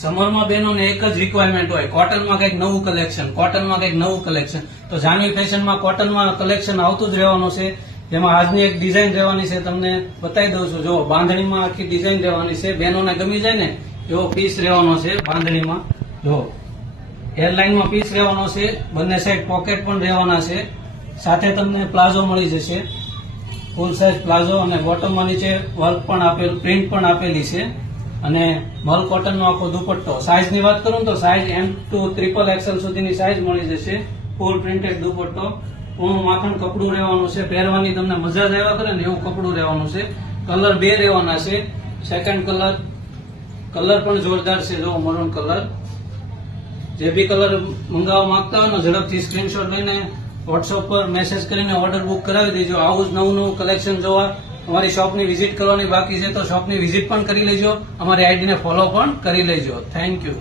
સમરમાં બહેનોને એક જ રિક્વાયરમેન્ટ હોય, કોટનમાં કંઈક નવું કલેક્શન. તો જાનવી ફેશનમાં કોટનમાં કલેક્શન આવતું જ રહેવાનું છે. જેમાં આજની એક ડિઝાઇન રહેવાની છે, તમને બતાવી દઉં છું. જો બાંધણીમાં આખી ડિઝાઇન રહેવાની છે, બહેનોને ગમી જાય ને એવો પીસ રહેવાનો છે. બાંધણીમાં જો એરલાઇનમાં પીસ રહેવાનો છે, બંને સાઈડ પોકેટ પણ રહેવાના છે. સાથે તમને પ્લાઝો મળી જશે, ફૂલ સાઇઝ પ્લાઝો, અને બોટમમાં નીચે વર્ક પણ પ્રિન્ટ પણ આપેલી છે. અને મલ કોટનનો આખો દુપટ્ટો. સાઇઝની વાત કરું તો સાઇઝ M to XXL સુધીની સાઇઝ મળી જશે. ફૂલ પ્રિન્ટેડ દુપટ્ટો, પૂર્ણ માખણ કપડું રહેવાનું છે. પહેરવાની તમને મજા જ આવ્યા કરે ને એવું કપડું રહેવાનું છે. કલર 2 રહેવાના છે. સેકન્ડ કલર પણ જોરદાર છે. જો મરૂન કલર. જે બી કલર મંગાવવા માંગતા હોય ને ઝડપથી સ્ક્રીનશોટ લઈને વોટ્સઅપ પર મેસેજ કરીને ઓર્ડર બુક કરાવી દેજો. આવું જ નવું કલેક્શન જોવા અમારી શોપની વિઝિટ કરવાની બાકી છે તો શોપની વિઝિટ પણ કરી લેજો. અમારી આઈડીને ફોલો પણ કરી લેજો. Thank you.